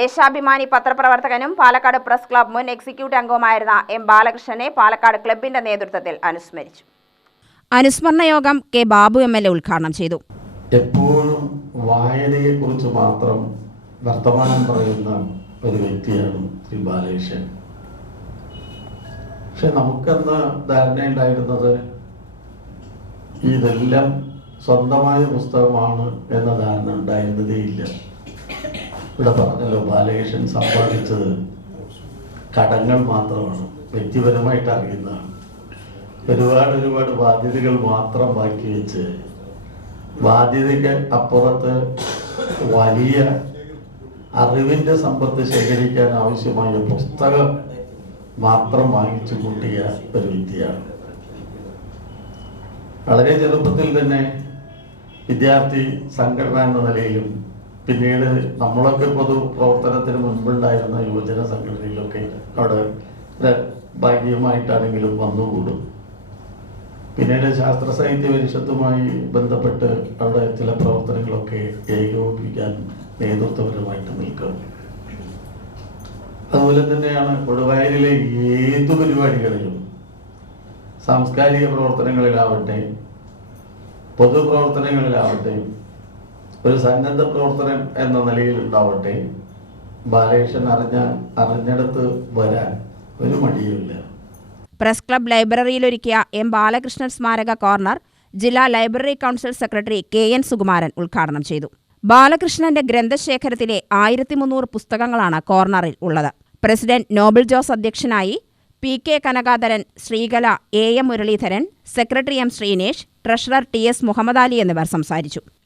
ദേശാഭിമാനി പത്രപ്രവർത്തകനും Palakkad press club മുൻ executive അംഗവുമായിരുന്ന എം ബാലകൃഷ്ണനെ പാലക്കാട് ക്ലബിന്റെ നേതൃത്വത്തിൽ അനുസ്മരിച്ചു. അനുസ്മരണ യോഗം K Babu M L A ഉദ്ഘാടനം ചെയ്തു. എപ്പോഴും വായനയെക്കുറിച്ച് മാത്രം വർത്തമാനം പറയുന്ന ഒരു വ്യക്തിയാണ് ശ്രീ ബാലകൃഷ്ണൻ. പക്ഷെ നമുക്കന്ന് ധാരണയുണ്ടായിരുന്നത് ഇതെല്ലാം സ്വന്തമായ പുസ്തകമാണ് എന്ന ധാരണ ഉണ്ടായിരുന്നതേ ഇല്ല ഇവിടെ പറഞ്ഞല്ലോ ബാലകൃഷ്ണൻ സമ്പാദിച്ചത് കടങ്ങൾ മാത്രമാണ് വ്യക്തിപരമായിട്ട് അറിയുന്നതാണ്. ഒരുപാട് ഒരുപാട് ബാധ്യതകൾ മാത്രം ബാക്കി വെച്ച് ബാധ്യതയ്ക്ക് അപ്പുറത്ത് വലിയ അറിവിന്റെ സമ്പത്ത് ശേഖരിക്കാൻ ആവശ്യമായ പുസ്തകം മാത്രം വാങ്ങിച്ചു കൂട്ടിയ ഒരു വ്യക്തിയാണ്. വളരെ ചെറുപ്പത്തിൽ തന്നെ വിദ്യാർത്ഥി സംഘടന എന്ന നിലയിലും പിന്നീട് നമ്മളൊക്കെ പൊതു പ്രവർത്തനത്തിന് മുൻപുണ്ടായിരുന്ന യുവജന സംഘടനയിലൊക്കെ അവിടെ ഭാഗ്യമായിട്ടാണെങ്കിലും വന്നുകൂടും. പിന്നീട് ശാസ്ത്ര സാഹിത്യ പരിഷത്തുമായി ബന്ധപ്പെട്ട് അവിടെ ചില പ്രവർത്തനങ്ങളൊക്കെ ഏകോപിപ്പിക്കാൻ നേതൃത്വപരമായിട്ട് നിൽക്കും അതുപോലെ തന്നെയാണ് കൊടുവായൂരിലെ ഏതു പരിപാടികളിലും സാംസ്കാരിക പ്രവർത്തനങ്ങളിലാവട്ടെ പൊതുപ്രവർത്തനങ്ങളിലാവട്ടെ ഒരു സന്നദ്ധ പ്രവർത്തനം എന്ന നിലയിൽ ഉണ്ടാവട്ടെ. ബാലകൃഷ്ണൻ അറിഞ്ഞ അറിഞ്ഞിടത്ത് വരാൻ ഒരു മടിയുമില്ല പ്രസ് ക്ലബ് ലൈബ്രറിയിൽ ഒരുക്കിയ എം ബാലകൃഷ്ണൻ സ്മാരക കോർണർ ജില്ലാ library council secretary K N Sukumaran ഉദ്ഘാടനം ചെയ്തു. ബാലകൃഷ്ണന്റെ ഗ്രന്ഥശേഖരത്തിലെ ആയിരത്തി മുന്നൂറ് പുസ്തകങ്ങളാണ് കോർണറിൽ ഉള്ളത്. പ്രസിഡന്റ് നോബിൾ ജോസ് അധ്യക്ഷനായി P K Kanakadharan Sreekala A M Muraleedharan secretary M Sreenesh treasurer T S Muhammad Ali എന്നിവർ സംസാരിച്ചു.